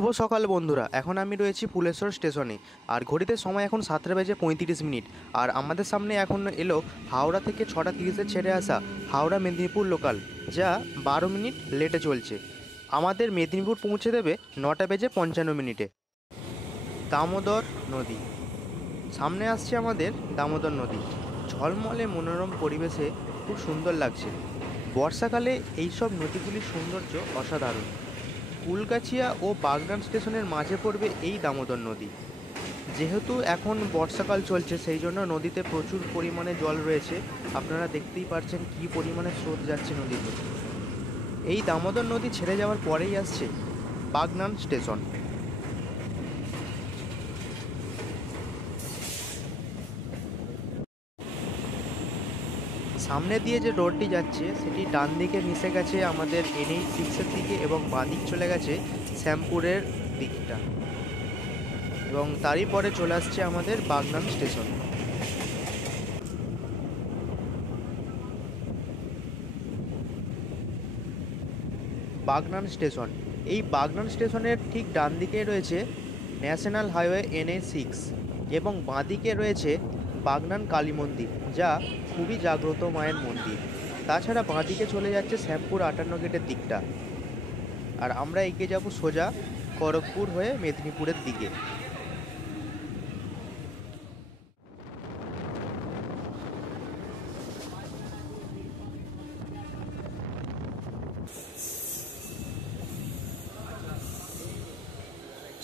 শুভ সকাল বন্ধুরা। এখন আমি রয়েছি ফুলেশ্বর স্টেশনে। আর ঘড়িতে সময় এখন 7:35। আর আমাদের সামনে এখন এলো হাওড়া থেকে 6:30-এ ছেড়ে আসা হাওড়া মেদিনীপুর লোকাল, যা 12 মিনিট লেটে চলছে। আমাদের মেদিনীপুর পৌঁছে দেবে 9:55। দামোদর নদী সামনে আসছে, আমাদের দামোদর নদী ঝলমলে মনোরম পরিবেশে খুব সুন্দর লাগছে। বর্ষাকালে এইসব নদীগুলির সৌন্দর্য অসাধারণ। কুলগাছিয়া ও বাগনান স্টেশনের মাঝে পড়বে এই দামোদর নদী। যেহেতু এখন বর্ষাকাল চলছে, সেই জন্য নদীতে প্রচুর পরিমাণে জল রয়েছে। আপনারা দেখতেই পাচ্ছেন কী পরিমাণে স্রোত যাচ্ছে নদীতে। এই দামোদর নদী ছেড়ে যাওয়ার পরেই আসছে বাগনান স্টেশন। সামনে দিয়ে যে রোডটি যাচ্ছে সেটি ডান দিকে মিশে গেছে আমাদের NH6-এর দিকে এবং বাঁ দিক চলে গেছে শ্যামপুরের দিকটা, এবং তারই পরে চলে আসছে আমাদের বাগনান স্টেশন। বাগনান স্টেশন, এই বাগনান স্টেশনের ঠিক ডান দিকে রয়েছে ন্যাশনাল হাইওয়ে NH6 এবং বাঁ দিকে রয়েছে বাগনান কালী মন্দির, যা খুবই জাগ্রত মায়ের মন্দির। তাছাড়া বাঁ দিকে চলে যাচ্ছে শ্যামপুর 58 গেটের দিকটা। আর আমরা এগিয়ে যাব সোজা খড়গপুর হয়ে মেদিনীপুরের দিকে।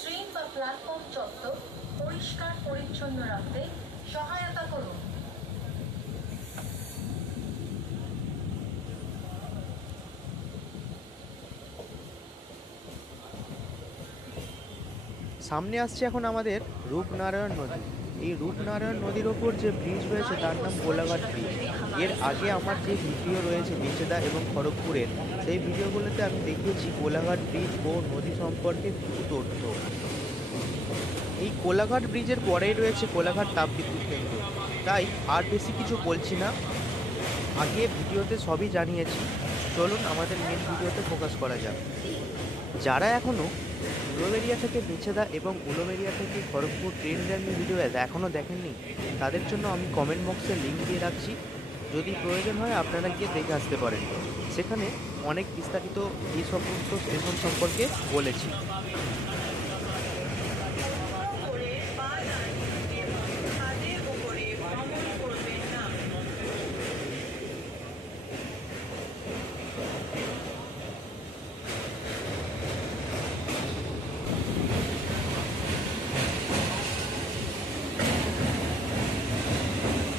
ট্রেন বা প্ল্যাটফর্ম চত্বর পরিষ্কার পরিচ্ছন্ন রাখতে সহায়তা করুন। সামনে আসছে এখন আমাদের রূপনারায়ণ নদী। এই রূপনারায়ণ নদীর ওপর যে ব্রিজ রয়েছে তার নাম কোলাঘাট ব্রিজ। এর আগে আমার যে ভিডিও রয়েছে বেচেদা এবং খড়গপুরের, সেই ভিডিওগুলোতে আমি দেখিয়েছি কোলাঘাট ব্রিজ ও নদী সম্পর্কে কিছু তথ্য। এই কোলাঘাট ব্রিজের পরেই রয়েছে কোলাঘাট তাপবিদ্যুৎ কেন্দ্র। তাই আর বেশি কিছু বলছি না, আগে ভিডিওতে সবই জানিয়েছি। চলুন আমাদের মেন ভিডিওতে ফোকাস করা যাক। যারা এখনও উলুবেড়িয়া থেকে বেচেদা এবং উলুবেড়িয়া থেকে খড়গপুর ট্রেন জার্নি ভিডিও এখনও দেখেননি, তাদের জন্য আমি কমেন্ট বক্সে লিঙ্ক দিয়ে রাখছি। যদি প্রয়োজন হয় আপনারা গিয়ে দেখে আসতে পারেন। সেখানে অনেক বিস্তারিত এই সমস্ত স্টেশন সম্পর্কে বলেছি।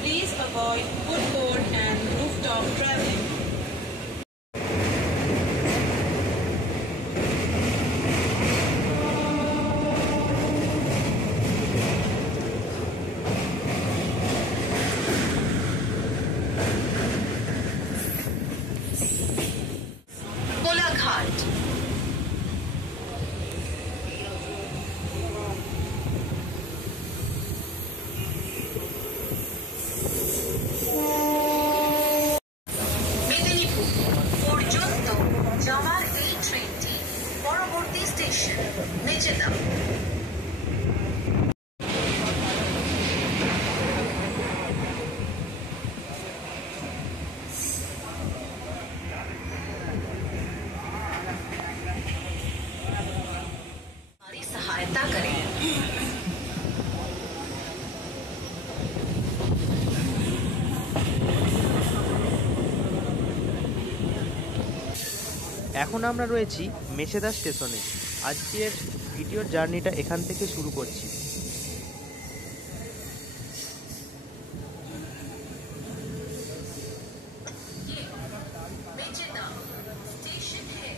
Please avoid footboard and rooftop traveling. Kolaghat Medinipur পর্যন্ত যাওয়ার এই ট্রেনটি পরবর্তী স্টেশন মেচেদা। हमारी सहायता करें। এখন আমরা রয়েছি মেচেদা স্টেশনে। আজকের ভিডিওর জার্নিটা এখান থেকে শুরু করছি। ये मेचेदा स्टेशन है।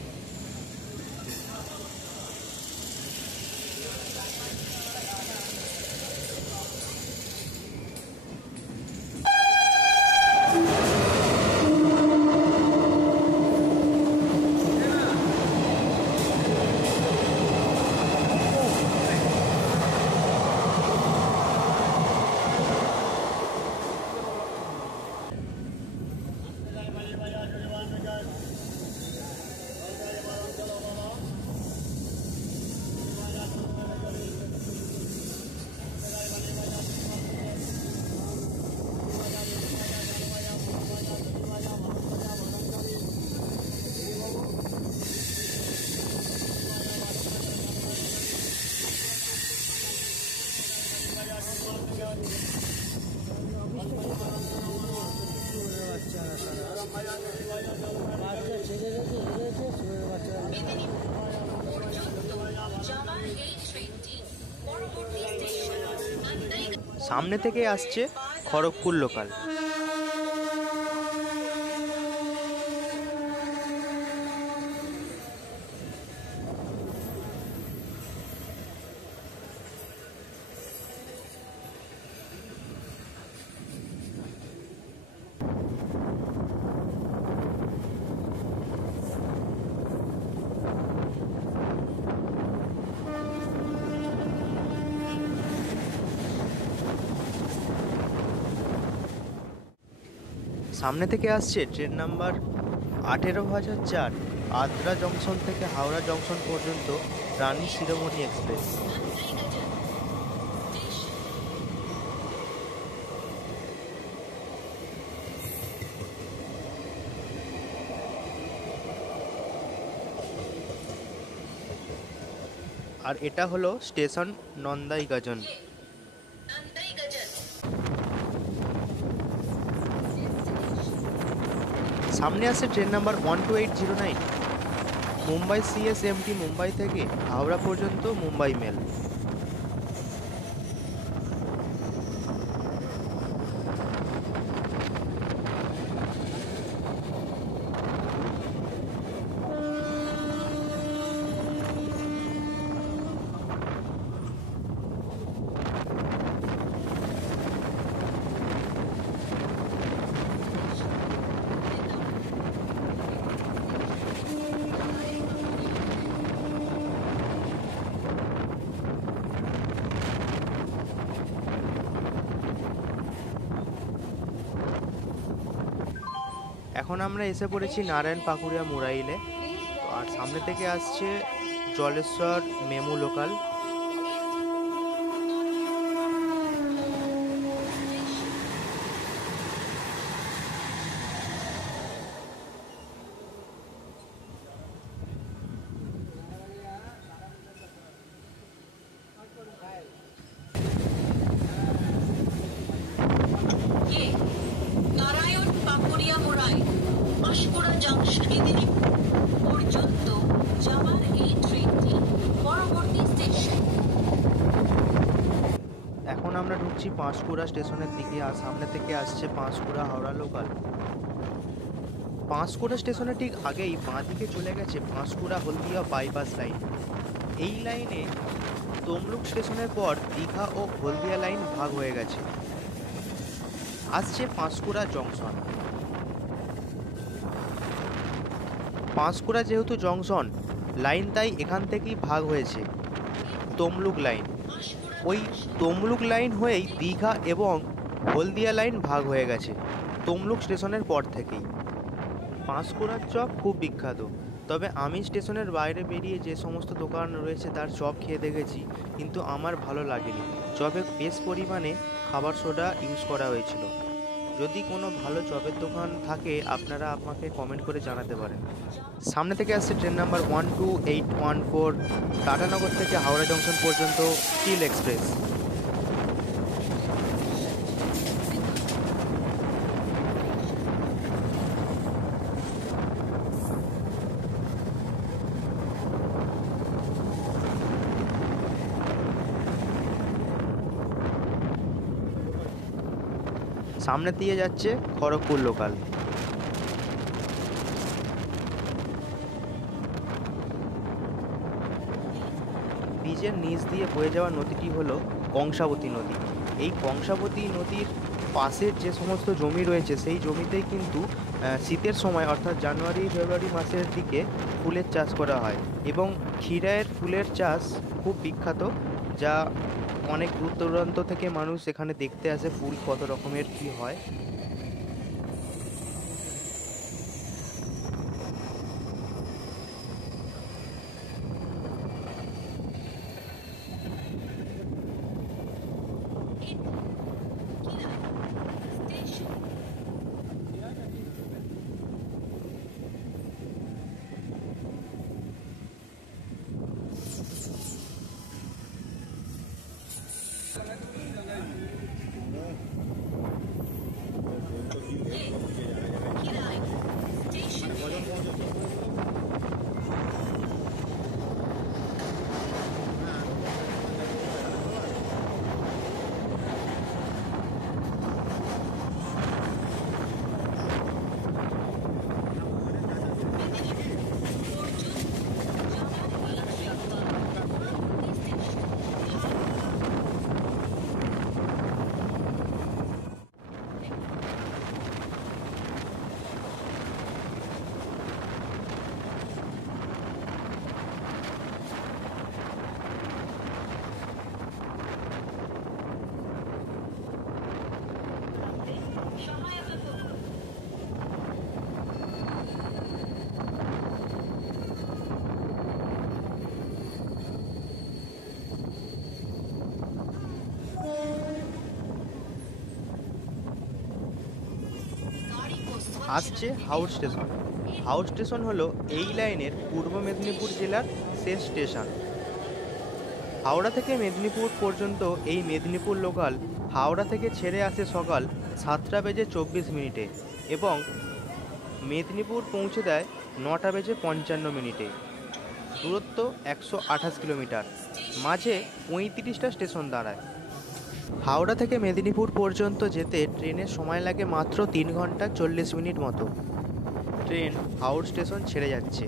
সামনে থেকে আসছে খড়গপুর লোকাল। সামনে থেকে আসছে ট্রেন নাম্বার 18,004, আদ্রা জংশন থেকে হাওড়া জংশন পর্যন্ত রানী শিরোমণি এক্সপ্রেস। আর এটা হলো স্টেশন নন্দাইগাজন। সামনে আসছে train number 12809, Mumbai CSMT, Mumbai থেকে হাওড়া পর্যন্ত মুম্বাই মেল। এখন আমরা এসে পড়েছি নারায়ণ পাকুড়িয়া মুরাইলে। আর সামনে থেকে আসছে জলেশ্বর মেমু লোকাল। নারায়ণ পাকুড়িয়া মোড়াই বাঁশকুড়া জংশন পর্যন্ত যাওয়ার এই ট্রেনটি পরবর্তী স্টেশন। এখন আমরা ঢুকছি পাঁশকুড়া স্টেশনের দিকে। আর সামনে থেকে আসছে পাঁশকুড়া হাওড়া লোকাল। পাঁশকুড়া স্টেশনের ঠিক আগেই বাঁ দিকে চলে গেছে পাঁশকুড়া হলদিয়া বাইপাস লাইন। এই লাইনে তমলুক স্টেশনের পর দীঘা ও হলদিয়া লাইন ভাগ হয়ে গেছে। আসছে পাঁশকুড়া জংশন। পাঁশকুড়া যেহেতু জংশন লাইন, তাই এখান থেকেই ভাগ হয়েছে তমলুক লাইন। ওই তমলুক লাইন হয়েই দীঘা এবং হলদিয়া লাইন ভাগ হয়ে গেছে তমলুক স্টেশনের পর থেকেই। পাঁশকুড়ার চপ খুব বিখ্যাত, তবে আমি স্টেশনের বাইরে বেরিয়ে যে সমস্ত দোকান রয়েছে তার চপ খেয়ে দেখেছি, কিন্তু আমার ভালো লাগেনি। চপে বেশ পরিমাণে খাবার সোডা ইউজ করা হয়েছিল। যদি কোনো ভালো চপের দোকান থাকে আপনারা আমাকে কমেন্ট করে জানাতে পারেন। সামনে থেকে আসছে ট্রেন নাম্বার 12814, টাটানগর থেকে হাওড়া জংশন পর্যন্ত স্টিল এক্সপ্রেস। সামনে দিয়ে যাচ্ছে খড়গপুর লোকাল। ব্রিজের নিচ দিয়ে বয়ে যাওয়া নদীটি হলো কংসাবতী নদী। এই কংসাবতী নদীর পাশের যে সমস্ত জমি রয়েছে সেই জমিতেই কিন্তু শীতের সময় অর্থাৎ জানুয়ারি ফেব্রুয়ারি মাসের দিকে ফুলের চাষ করা হয় এবং ক্ষীরায়ের ফুলের চাষ খুব বিখ্যাত, যা অনেক দূর দূরান্ত থেকে মানুষ এখানে দেখতে আসে ফুল কত রকমের কী হয়। আসছে হাওড় স্টেশন। হাওড় স্টেশন হলো এই লাইনের পূর্ব মেদিনীপুর জেলার শেষ স্টেশন। হাওড়া থেকে মেদিনীপুর পর্যন্ত এই মেদিনীপুর লোকাল হাওড়া থেকে ছেড়ে আসে সকাল 7:24 এবং মেদিনীপুর পৌঁছে দেয় 9:55 দূরত্ব 128 কিলোমিটার। মাঝে 35টা স্টেশন দাঁড়ায়। হাওড়া থেকে মেদিনীপুর পর্যন্ত যেতে ট্রেনের সময় লাগে মাত্র 3 ঘন্টা 40 মিনিট মতো। ট্রেন হাওড় স্টেশন ছেড়ে যাচ্ছে।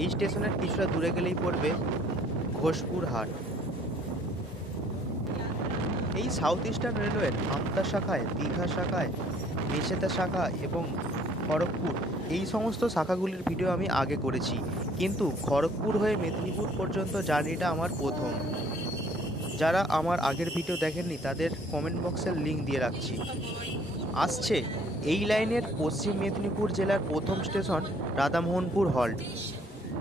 এই স্টেশনের কিছুটা দূরে গেলেই পড়বে ঘোষপুর হাট। এই সাউথ ইস্টার্ন রেলওয়ের আমতা শাখায়, দীঘা শাখায়, মেচেদা শাখা এবং খড়গপুর এই সমস্ত শাখাগুলির ভিডিও আমি আগে করেছি, কিন্তু খড়গপুর হয়ে মেদিনীপুর পর্যন্ত জার্নিটা আমার প্রথম। যারা আমার আগের ভিডিও দেখেননি তাদের কমেন্ট বক্সের লিঙ্ক দিয়ে রাখছি। আসছে এই লাইনের পশ্চিম মেদিনীপুর জেলার প্রথম স্টেশন রাধামোহনপুর হল্ট।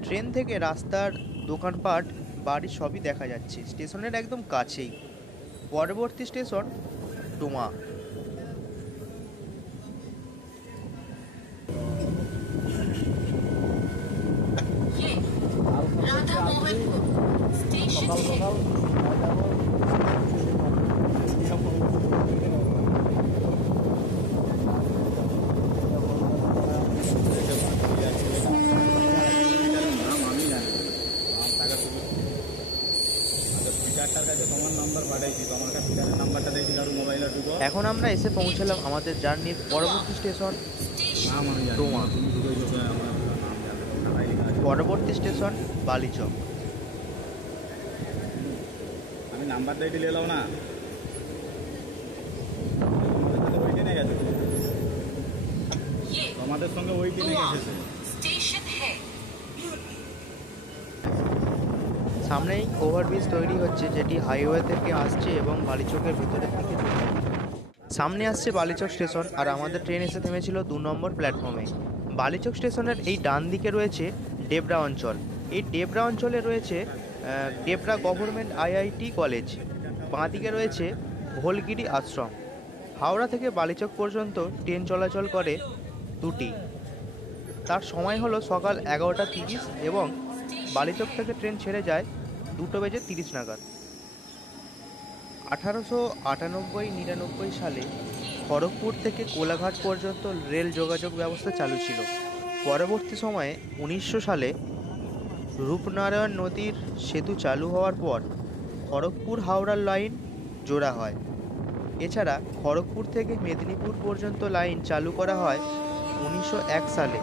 ট্রেন থেকে রাস্তার দোকানপাট বাড়ি সবই দেখা যাচ্ছে, স্টেশনের একদম কাছেই। পরবর্তী স্টেশন ডোমা। এখন আমরা এসে পৌঁছালাম আমাদের জার্নির পরবর্তী স্টেশন ডোমা। পরবর্তী স্টেশন বালিচক। আমি নাম্বার দিয়ে দিলে এলাম না আমাদের সঙ্গে ওই ট্রেনে গেছে। সামনেই ওভারব্রিজ তৈরি হচ্ছে, যেটি হাইওয়ে থেকে আসছে এবং বালিচকের ভেতরের দিকে ঢুকছে। সামনে আসছে বালিচক স্টেশন, আর আমাদের ট্রেন এসে থেমেছিল 2 নম্বর প্ল্যাটফর্মে। বালিচক স্টেশনের এই ডান দিকে রয়েছে ডেবরা অঞ্চল। এই ডেবরা অঞ্চলে রয়েছে ডেবরা গভর্নমেন্ট আইআইটি কলেজ। বাঁ দিকে রয়েছে ভোলগিরি আশ্রম। হাওড়া থেকে বালিচক পর্যন্ত ট্রেন চলাচল করে দুটি। তার সময় হলো সকাল 11:30 এবং বালিচক থেকে ট্রেন ছেড়ে যায় 2:30 নাগাদ। 1898-99 সালে খড়গপুর থেকে কোলাঘাট পর্যন্ত রেল যোগাযোগ ব্যবস্থা চালু ছিল। পরবর্তী সময়ে 1900 সালে রূপনারায়ণ নদীর সেতু চালু হওয়ার পর খড়গপুর হাওড়ার লাইন জোড়া হয়। এছাড়া খড়গপুর থেকে মেদিনীপুর পর্যন্ত লাইন চালু করা হয় 1901 সালে।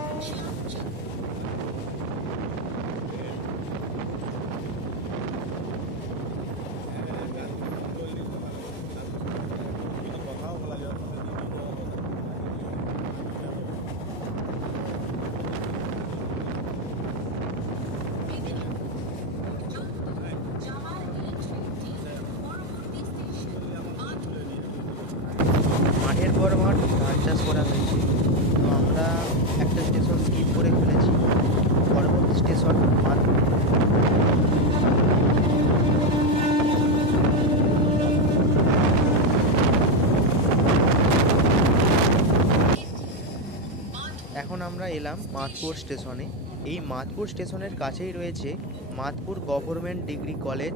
মাঠের পর মাঠ ধান চাষ করা হয়েছে, তো আমরা একটা স্টেশন স্কিপ করে ফেলেছি। পরবর্তী স্টেশন মাধপুর। এখন আমরা এলাম মাধপুর স্টেশনে। এই মাধপুর স্টেশনের কাছেই রয়েছে মাধপুর গভর্নমেন্ট ডিগ্রি কলেজ,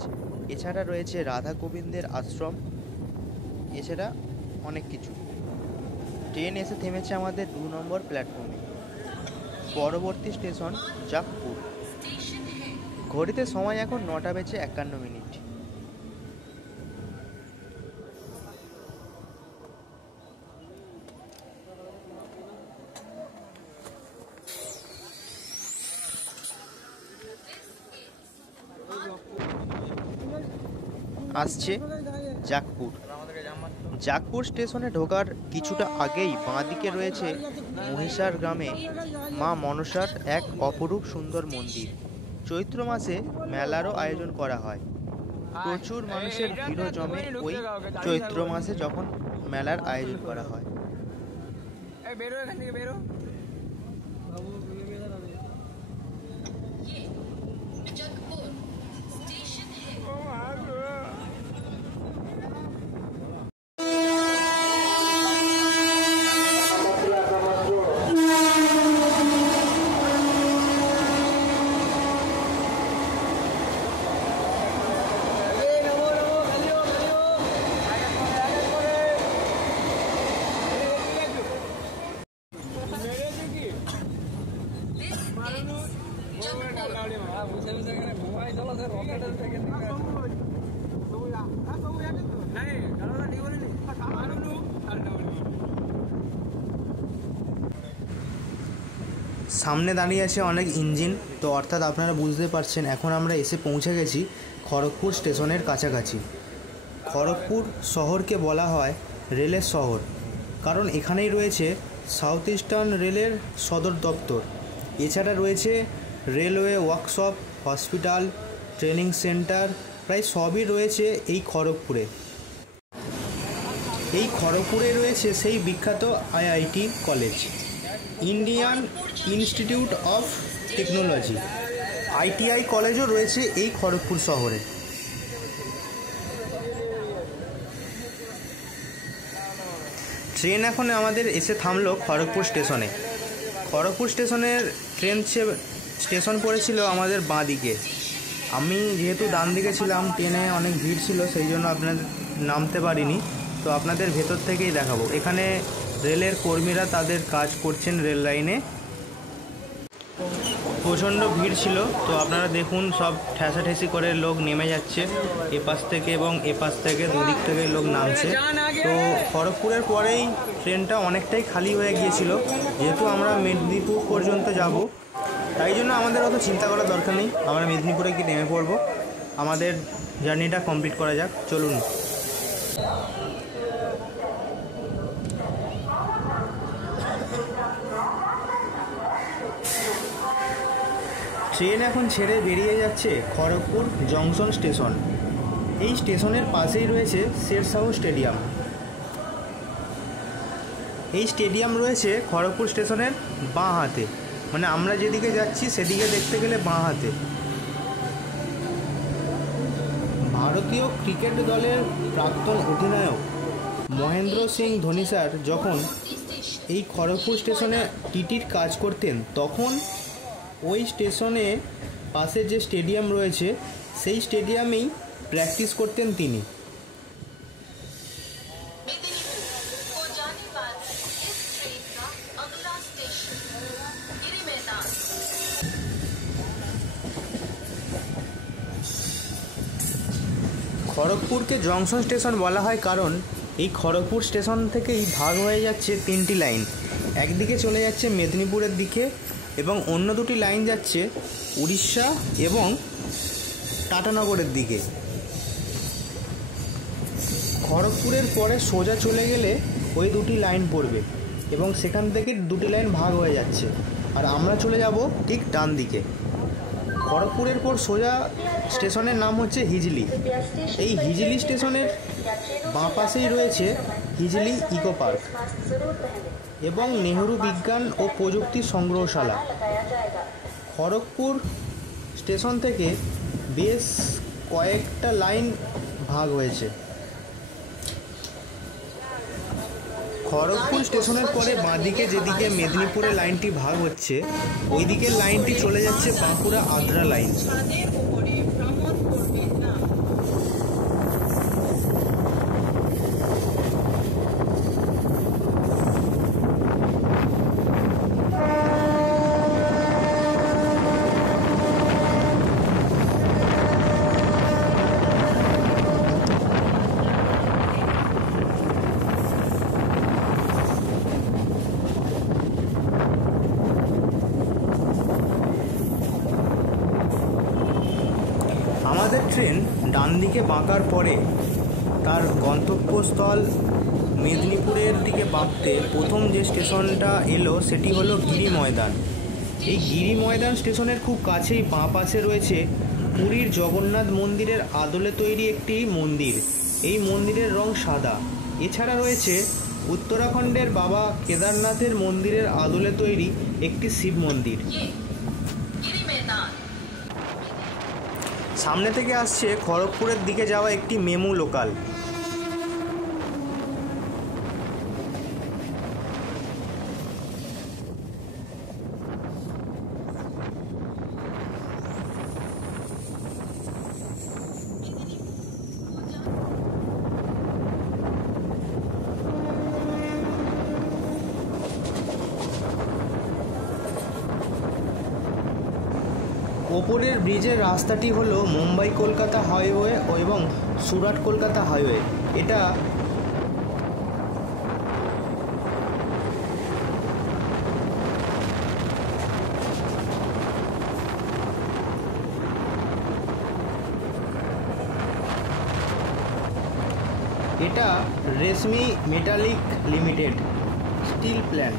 এছাড়া রয়েছে রাধা গোবিন্দের আশ্রম, এছাড়া অনেক কিছু। ট্রেন এসে থেমেছে আমাদের 2 নম্বর প্ল্যাটফর্মে। পরবর্তী স্টেশন জাকপুর। ঘড়িতে সময় এখন 9:51। আসছে জাকপুর। জাকপুর স্টেশনে ঢোকার কিছুটা আগেই বাঁদিকে রয়েছে মহিষার গ্রামে মা মনসার এক অপরূপ সুন্দর মন্দির। চৈত্র মাসে মেলারও আয়োজন করা হয়। প্রচুর মানুষের ভিড়ও জমে ওই চৈত্র মাসে যখন মেলার আয়োজন করা হয়। সামনে দাঁড়িয়ে আছে অনেক ইঞ্জিন, তো অর্থাৎ আপনারা বুঝতে পারছেন এখন আমরা এসে পৌঁছে গেছি খড়গপুর স্টেশনের কাছাকাছি। খড়গপুর শহরকে বলা হয় রেলের শহর, কারণ এখানেই রয়েছে সাউথ ইস্টার্ন রেলের সদর দপ্তর। এছাড়া রয়েছে railway workshop, hospital, training centre, প্রায় সবই রয়েছে এই খড়গপুরে। এই খড়গপুরে রয়েছে সেই বিখ্যাত IIT college, Indian Institute of Technology, ITI কলেজও রয়েছে এই খড়গপুর শহরে। ট্রেন এখন আমাদের এসে থামলো খড়গপুর স্টেশনে। খড়গপুর স্টেশনের স্টেশন পড়েছিল আমাদের বাঁ দিকে। আমি যেহেতু ডান দিকে ছিলাম, ট্রেনে অনেক ভিড় ছিল, সেই জন্য আপনাদের নামতে পারিনি। তো আপনাদের ভেতর থেকেই দেখাবো। এখানে রেলের কর্মীরা তাদের কাজ করছেন রেল লাইনে। প্রচণ্ড ভিড় ছিল, তো আপনারা দেখুন সব ঠেসাঠেসি করে লোক নেমে যাচ্ছে এপাশ থেকে এবং এপাশ থেকে, দুদিক থেকে লোক নামছে। তো খড়গপুরের পরেই ট্রেনটা অনেকটাই খালি হয়ে গিয়েছিল। যেহেতু আমরা মেদিনীপুর পর্যন্ত যাব, তাই জন্য আমাদের অত চিন্তা করার দরকার নেই, আমরা মেদিনীপুরে গিয়ে নেমে পড়ব। আমাদের জার্নিটা কমপ্লিট করা যাক, চলুন। ট্রেন এখন ছেড়ে বেরিয়ে যাচ্ছে খড়গপুর জংশন স্টেশন। এই স্টেশনের পাশেই রয়েছে শেরশাহ স্টেডিয়াম। এই স্টেডিয়াম রয়েছে খড়গপুর স্টেশনের বাঁ হাতে, মানে আমরা যেদিকে যাচ্ছি সেদিকে দেখতে গেলে বাঁ হাতে। ভারতীয় ক্রিকেট দলের প্রাক্তন অধিনায়ক মহেন্দ্র সিং ধোনি স্যার যখন এই খড়গপুর স্টেশনে টিটির কাজ করতেন, তখন ওই স্টেশনে পাশে যে স্টেডিয়াম রয়েছে সেই স্টেডিয়ামেই প্র্যাকটিস করতেন তিনি। খড়গপুরকে জংশন স্টেশন বলা হয় কারণ এই খড়গপুর স্টেশন থেকেই ভাগ হয়ে যাচ্ছে তিনটি লাইন। একদিকে চলে যাচ্ছে মেদিনীপুরের দিকে এবং অন্য দুটি লাইন যাচ্ছে উড়িষ্যা এবং টাটানগরের দিকে। খড়গপুরের পরে সোজা চলে গেলে ওই দুটি লাইন পড়বে এবং সেখান থেকে দুটি লাইন ভাগ হয়ে যাচ্ছে, আর আমরা চলে যাব ঠিক ডান দিকে। খড়গপুরের পর সোজা স্টেশনের নাম হচ্ছে হিজলি। এই হিজলি স্টেশনের বাঁ পাশেই রয়েছে হিজলি ইকো পার্ক এবং নেহরু বিজ্ঞান ও প্রযুক্তি সংগ্রহশালা। খড়গপুর স্টেশন থেকে বেশ কয়েকটা লাইন ভাগ হয়েছে। খড়গপুর স্টেশনের পরে বাঁদিকে যেদিকে মেদিনীপুরের লাইনটি ভাগ হচ্ছে, ওই দিকের লাইনটি চলে যাচ্ছে বাঁকুড়া আদ্রা লাইন। আমাদের ট্রেন ডান দিকে বাঁকার পরে তার গন্তব্যস্থল মেদিনীপুরের দিকে বাঁকতে প্রথম যে স্টেশনটা এলো সেটি হলো গিরি ময়দান। এই গিরি ময়দান স্টেশনের খুব কাছেই বাঁ পাশে রয়েছে পুরীর জগন্নাথ মন্দিরের আদলে তৈরি একটি মন্দির। এই মন্দিরের রং সাদা। এছাড়া রয়েছে উত্তরাখণ্ডের বাবা কেদারনাথের মন্দিরের আদলে তৈরি একটি শিব মন্দির। সামনে থেকে আসছে খড়গপুরের দিকে যাওয়া একটি মেমু লোকাল। ওপরের ব্রিজের রাস্তাটি হলো মুম্বাই কলকাতা হাইওয়ে এবং সুরাট কলকাতা হাইওয়ে। এটা রেশমি মেটালিক লিমিটেড স্টিল প্ল্যান্ট।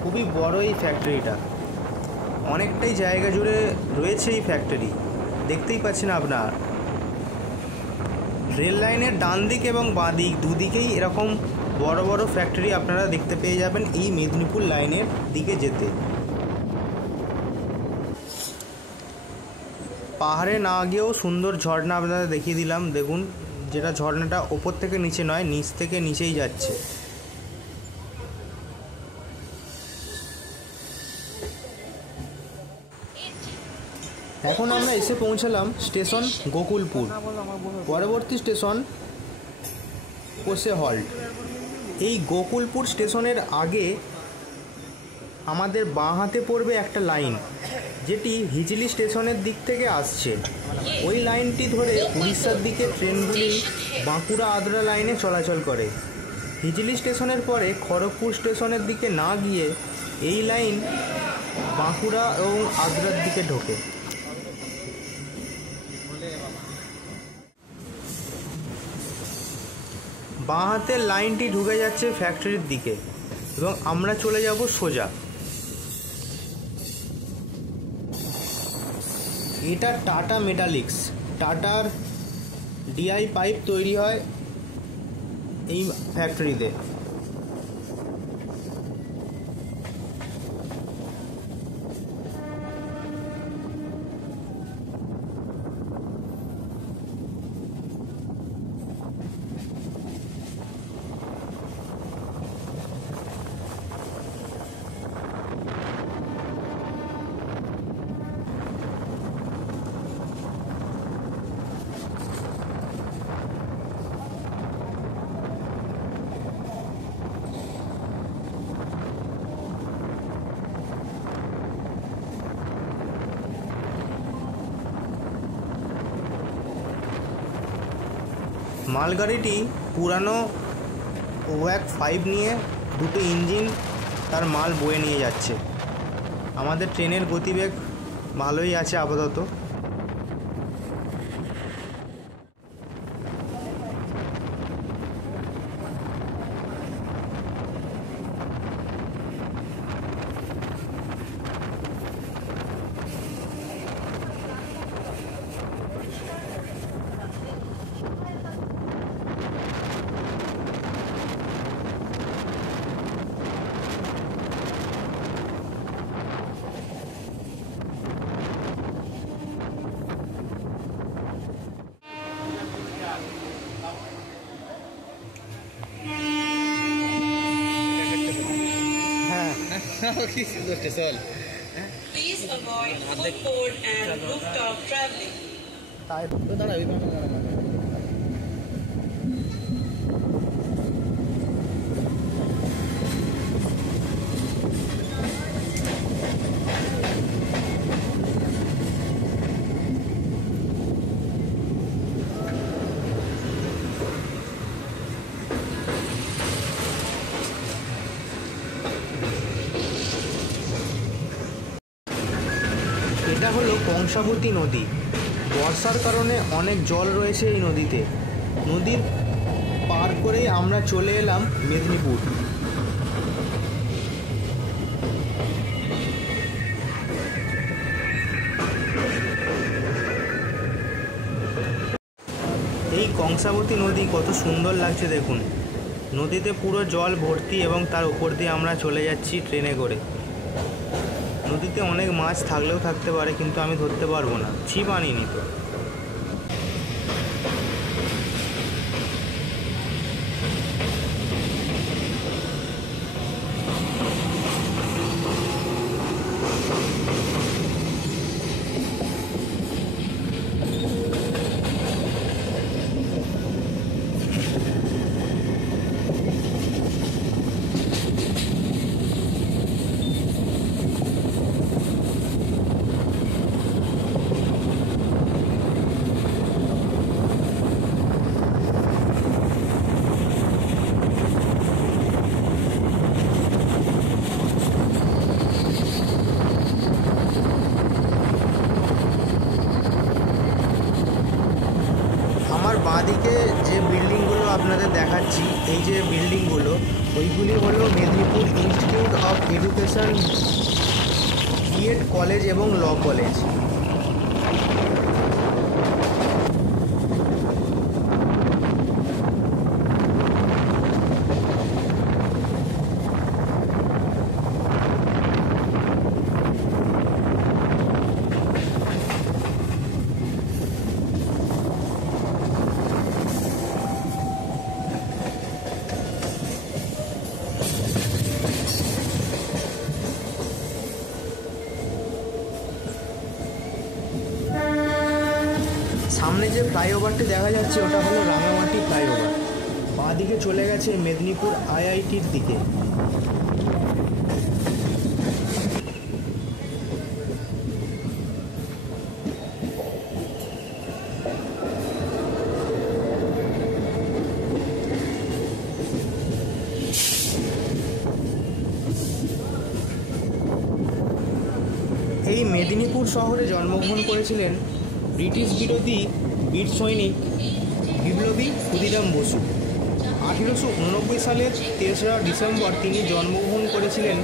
খুবই বড় এই ফ্যাক্টরিটা, অনেকটাই জায়গা জুড়ে রয়েছে এই ফ্যাক্টরি, দেখতেই পাচ্ছেন আপনার। রেল লাইনের ডান দিক এবং বাঁ দিক দুদিকেই এরকম বড় বড় ফ্যাক্টরি আপনারা দেখতে পেয়ে যাবেন এই মেদিনীপুর লাইনের দিকে যেতে। পাহাড়ে না গিয়েও সুন্দর ঝর্ণা আপনারা দেখিয়ে দিলাম, দেখুন, যেটা ঝর্ণাটা ওপর থেকে নিচে নয়, নিচ থেকে নিচেই যাচ্ছে। এখন আমরা এসে পৌঁছালাম স্টেশন গোকুলপুর। পরবর্তী স্টেশন কোসে হল্ট। এই গোকুলপুর স্টেশনের আগে আমাদের বাঁ হাতে পড়বে একটা লাইন, যেটি হিজলি স্টেশনের দিক থেকে আসছে। ওই লাইনটি ধরে উড়িষ্যার দিকে ট্রেনগুলি বাঁকুড়া আদ্রা লাইনে চলাচল করে। হিজলি স্টেশনের পরে খড়গপুর স্টেশনের দিকে না গিয়ে এই লাইন বাঁকুড়া এবং আদ্রার দিকে ঢোকে। বাঁ হাতের লাইনটি ঢুকে যাচ্ছে ফ্যাক্টরির দিকে এবং আমরা চলে যাব সোজা। এটা টাটা মেটালিক্স। টাটার ডিআই পাইপ তৈরি হয় এই ফ্যাক্টরিতে। মালগাড়িটি পুরানো ওয়াক 5 নিয়ে দুটো ইঞ্জিন তার মাল বয়ে নিয়ে যাচ্ছে। আমাদের ট্রেনের গতিবেগ ভালোই আছে আপাতত। Please avoid footboard and rooftop traveling. এটা হলো কংসাবতী নদী। বর্ষার কারণে অনেক জল রয়েছে এই নদীতে। নদীর পার করেই আমরা চলে এলাম মেদিনীপুর। এই কংসাবতী নদী কত সুন্দর লাগছে দেখুন। নদীতে পুরো জল ভর্তি এবং তার উপর দিয়ে আমরা চলে যাচ্ছি ট্রেনে করে। নদীতে অনেক মাছ থাকলেও থাকতে পারে, কিন্তু আমি ধরতে পারবো না, ছিপ আনিনি তো। যে বিল্ডিংগুলো ওইগুলি হলো Medinipur institute of education, BEd college এবং ল কলেজ। সামনে যে ফ্লাইওভারটি দেখা যাচ্ছে ওটা হলো রাঙামাটি ফ্লাইওভার। বাঁ দিকে চলে গেছে মেদিনীপুর আইআইটির দিকে। এই মেদিনীপুর শহরে জন্মগ্রহণ করেছিলেন ব্রিটিশ বিরোধী বীর সৈনিক বিপ্লবী ক্ষুদিরাম বসু। 1889 সালের 3রা ডিসেম্বর তিনি জন্মগ্রহণ করেছিলেন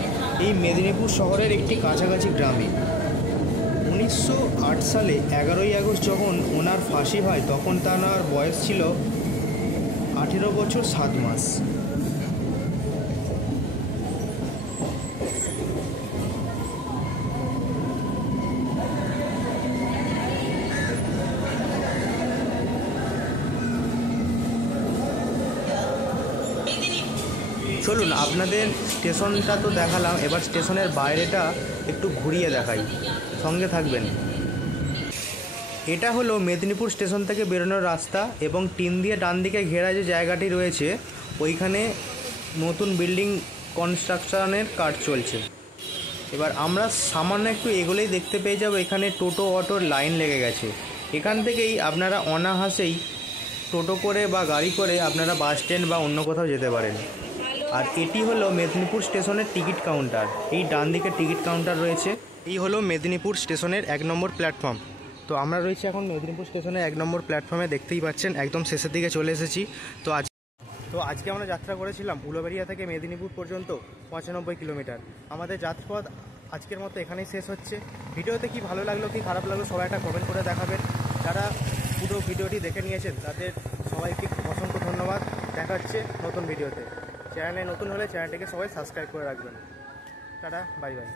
এই মেদিনীপুর শহরের একটি কাছাকাছি গ্রামে। 1908 সালে 11ই আগস্ট যখন ওনার ফাঁসি হয় তখন তার বয়স ছিল 18 বছর 7 মাস। চলুন আপনাদের স্টেশনটা তো দেখালাম, এবার স্টেশনের বাইরেটা একটু ঘুরিয়ে দেখাই, সঙ্গে থাকবেন। এটা হলো মেদিনীপুর স্টেশন থেকে বেরোনোর রাস্তা এবং টিন দিয়ে ডান দিকে ঘেরা যে জায়গাটি রয়েছে ওইখানে নতুন বিল্ডিং কনস্ট্রাকশনের কাজ চলছে। এবার আমরা সামান্য একটু এগোলেই দেখতে পেয়ে যাব এখানে টোটো অটোর লাইন লেগে গেছে। এখান থেকেই আপনারা অনায়াসেই টোটো করে বা গাড়ি করে আপনারা বাস স্ট্যান্ড বা অন্য কোথাও যেতে পারেন। আর এটি হলো মেদিনীপুর স্টেশনের টিকিট কাউন্টার। এই ডান দিকে টিকিট কাউন্টার রয়েছে। এই হলো মেদিনীপুর স্টেশনের 1 নম্বর প্ল্যাটফর্ম। তো আমরা রয়েছি এখন মেদিনীপুর স্টেশনের 1 নম্বর প্ল্যাটফর্মে, দেখতেই পাচ্ছেন একদম শেষের দিকে চলে এসেছি। তো আজকে আমরা যাত্রা করেছিলাম উলুবেড়িয়া থেকে মেদিনীপুর পর্যন্ত 95 কিলোমিটার। আমাদের যাত্রাপথ আজকের মতো এখানেই শেষ হচ্ছে। ভিডিওতে কি ভালো লাগলো কি খারাপ লাগলো সবাই একটা কমেন্ট করে দেখাবেন। যারা পুরো ভিডিওটি দেখে নিয়েছেন তাদের সবাইকে অসংখ্য ধন্যবাদ। দেখা হচ্ছে নতুন ভিডিওতে। চ্যানেলে নতুন হলে চ্যানেলটিকে সবাই সাবস্ক্রাইব করে রাখবেন। Tata, bye bye.